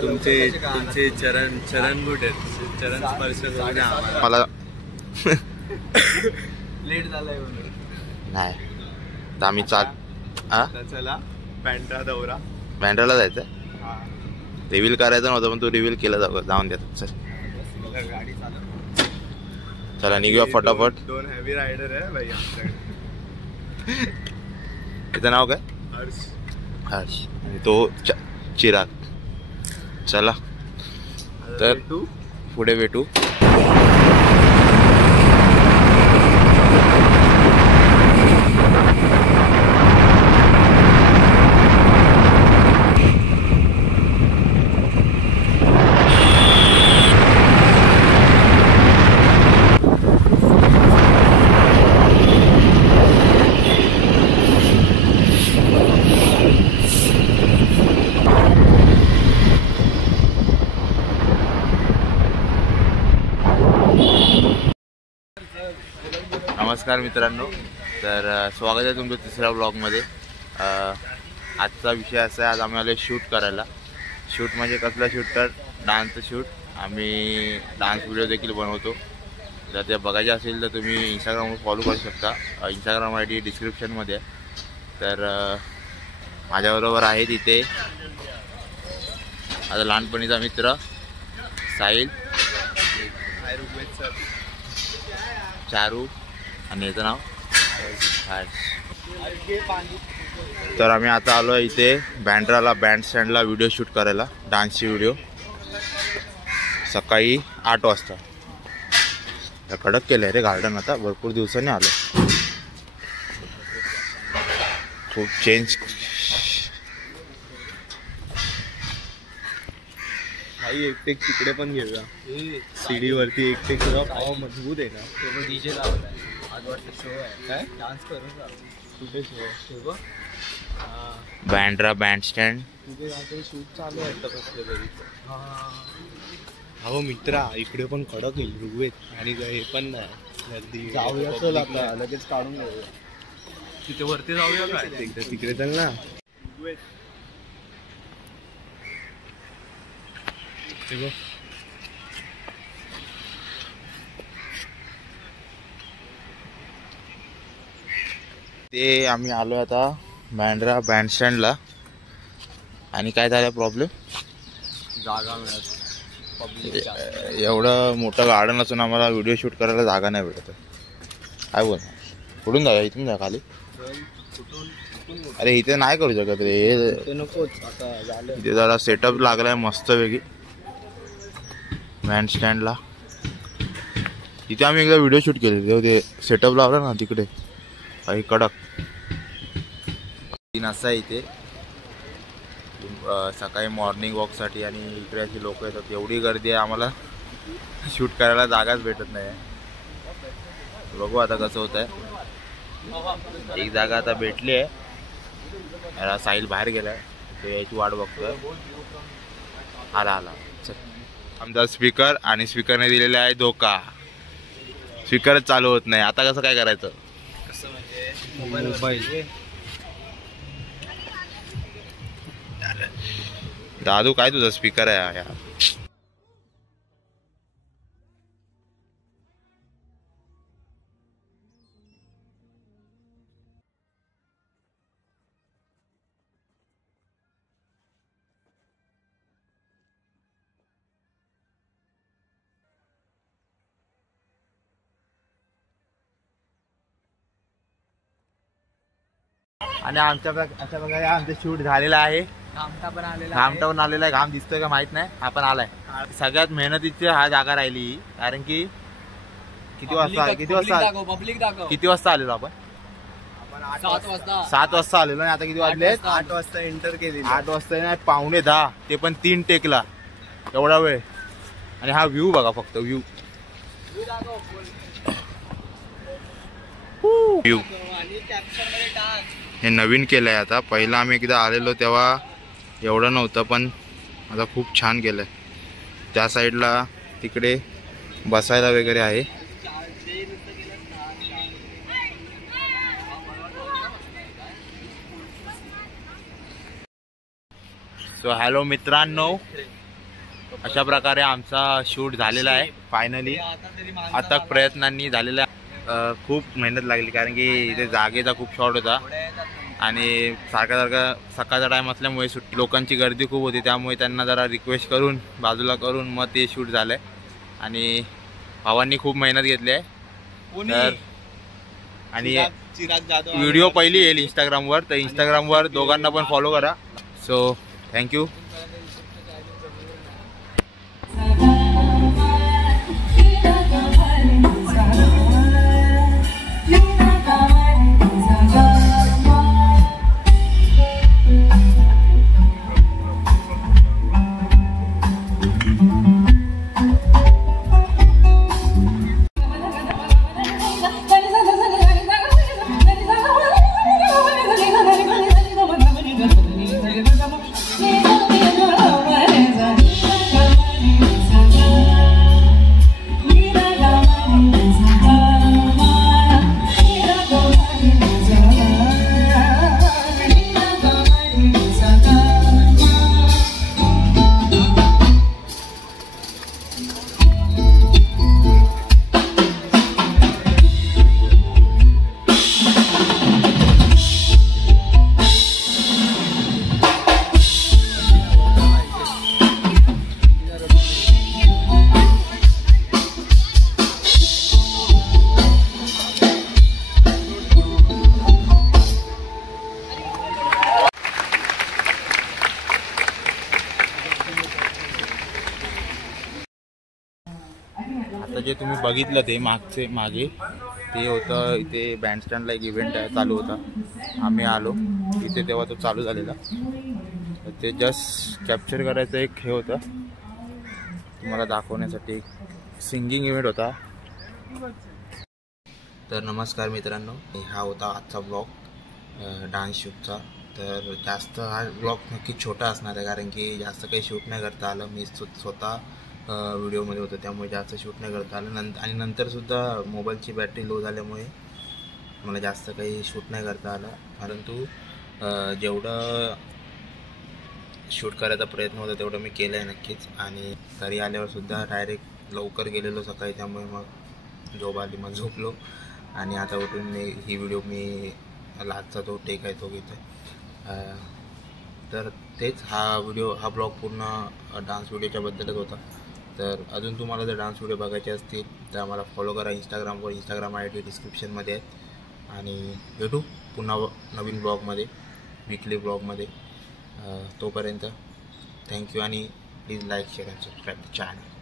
तुमचे चरण कुठे चरण स्पर्श करू द्या आम्हाला. मला लेट झालाय म्हणून नाही तर आम्ही चला बँड्राला जायचं. रिव्हील करायचं नव्हतं पण तू रिव्हील केलं जाऊन देतात. चल गाडी चालव. चला निघूया फटाफट. 2 हेवी रायडर आहे भाई आमच्याकडे. त्याचं नाव काय? हर्ष. तो चिराग. चला तर पुढे भेटू. नमस्कार मित्रांनो, तर स्वागत आहे तुमच्या तिसऱ्या ब्लॉगमध्ये. आजचा विषय असा आहे, आज आम्ही आले शूट करायला. शूट म्हणजे कसला शूट तर डान्सचं शूट. आम्ही डान्स व्हिडिओ देखील बनवतो. जर ते बघायचे असेल तर तुम्ही इंस्टाग्रामवर फॉलो करू शकता. इंस्टाग्राम आय डी डिस्क्रिप्शनमध्ये आहे. तर माझ्याबरोबर आहे तिथे माझा लहानपणीचा मित्र साहिल, चारू आणि याचं नाव हर्ष. तर आम्ही आता आलो आहे इथे बँड्राला बँड स्टँडला व्हिडिओ शूट करायला, डान्सची व्हिडिओ. सकाळी 8 वाजता. कडक केलं आहे रे गार्डन. आता भरपूर दिवसांनी आलो. खूप चेंज. काही एकटेक तिकडे पण घेऊया. सीडीवरती एकटेक पाव मजबूत आहे ना. डीजे लावलाय. आज वाटतं शो आहे काय. डान्स करून कुठे शो आहे. बँड्रा बँड स्टँड तिथे काहीतरी शूट चालू आहे तर कसलं तरी. हो मित्रा, इकडे पण कडक येईल रुगवेत आणि हे पण नाही गर्दी. जाऊया चल आता लगेच काढून घेऊया. तिथे वरती जाऊया काय एकदा तिकडे चल ना. ते आम्ही आलो आता बँड्रा बँड स्टँडला. आणि काय झालं प्रॉब्लेम, जागा मिळत. एवढं मोठं गार्डन असून आम्हाला व्हिडिओ शूट करायला जागा नाही भेटत. काय बोल, कुठून जाऊया? इथून जा खाली. अरे इथे नाही करू शकत रे. नकोच आता झालं. इथे जरा सेटअप लागलाय मस्त वेगळी बँड स्टँडला. इथे आम्ही एकदा व्हिडिओ शूट केले. ते सेटअप लावला ना तिकडे काही कडक. 3 असा इथे सकाळी मॉर्निंग वॉकसाठी. आणि इकडे अशी लोक येतात. एवढी गर्दी आहे, आम्हाला शूट करायला जागाच भेटत नाही. बघू आता कसं होत आहे. एक जागा आता भेटली आहे. साहिल बाहेर गेलाय, ते याची वाट बघतोय. आला चल. आमचा स्पीकर आणि स्पीकरने दिलेला आहे धोका. स्पीकरच चालू होत नाही. आता कसं काय करायचं? कसं म्हणजे मोबाईल. दादू काय तुझा स्पीकर आहे यार. आणि आमच्या अशा प्रकारे आमचं शूट झालेलं आहे. घामटा पण आलेला आहे. घाम दिसतोय का माहित नाही. हा पण आलाय. सगळ्यात मेहनतीची हा जागा राहिली. कारण की किती वाजता आलेलो आपण? 7 वाजता आलेलो. आणि आता किती वाजले? 8 वाजता एंटर केली. 8 वाजता नाही, 9:45. ते पण 3 टेकला. एवढा वेळ. आणि हा व्ह्यू बघा, फक्त व्ह्यू. हे नवीन केलंय आता. पहिला आम्ही एकदा आलेलो तेव्हा एवढं नव्हतं, पण आता खूप छान केलंय. त्या साईडला तिकडे बसायला वगैरे आहे. सो हॅलो मित्रांनो, अशा प्रकारे आमचा शूट झालेला आहे फायनली. आता प्रयत्नांनी झालेला खूप मेहनत लागली कारण की इथे जागेचा खूप शॉर्ट होता आणि सारखा सकाळचा टाईम असल्यामुळे सुट्टी लोकांची गर्दी खूप होती, त्यामुळे त्यांना जरा रिक्वेस्ट करून बाजूला करून मग ते शूट झालं आहे. आणि भावांनी खूप मेहनत घेतली आहे. तर आणि व्हिडिओ पहिली येईल इंस्टाग्रामवर, तर इंस्टाग्रामवर दोघांना पण फॉलो करा. So thank you. आता जे तुम्ही बघितलं ते मागे ते होतं, इथे बँडस्टँडला एक इव्हेंट चालू होता. आम्ही आलो इथे तेव्हा तो चालू झालेला. ते जस्ट कॅप्चर करायचं एक हे होतं, तुम्हाला दाखवण्यासाठी. एक सिंगिंग इव्हेंट होता. तर नमस्कार मित्रांनो, हा होता आजचा ब्लॉग डान्स शूटचा. तर जास्त हा ब्लॉग नक्की छोटा असणार आहे कारण की जास्त काही शूट नाही करता आलं. मी स्वतः व्हिडिओमध्ये होतं त्यामुळे जास्त शूट नाही करता आलं. आणि नंतरसुद्धा मोबाईलची बॅटरी लो झाल्यामुळे मला जास्त काही शूट नाही करता आलं. परंतु जेवढं शूट करायचा प्रयत्न होता तेवढं मी केलं आहे नक्कीच. आणि घरी आल्यावरसुद्धा डायरेक्ट लवकर गेलेलो सकाळी, त्यामुळे मग झोप आली, मग झोपलो. आणि आता उठून ही व्हिडिओ मी लास्टचा जो टेक आहे तो घेतो. तर तेच हा ब्लॉग पूर्ण डान्स व्हिडिओच्याबद्दलच होता. तर अजून तुम्हाला जर डान्स व्हिडिओ बघायचे असतील तर आम्हाला फॉलो करा इंस्टाग्रामवर. इंस्टाग्राम ID डिस्क्रिप्शनमध्ये आहे. आणि भेटू पुन्हा नवीन ब्लॉगमध्ये, वीकली ब्लॉगमध्ये. तोपर्यंत थँक्यू आणि please like, share and subscribe the channel.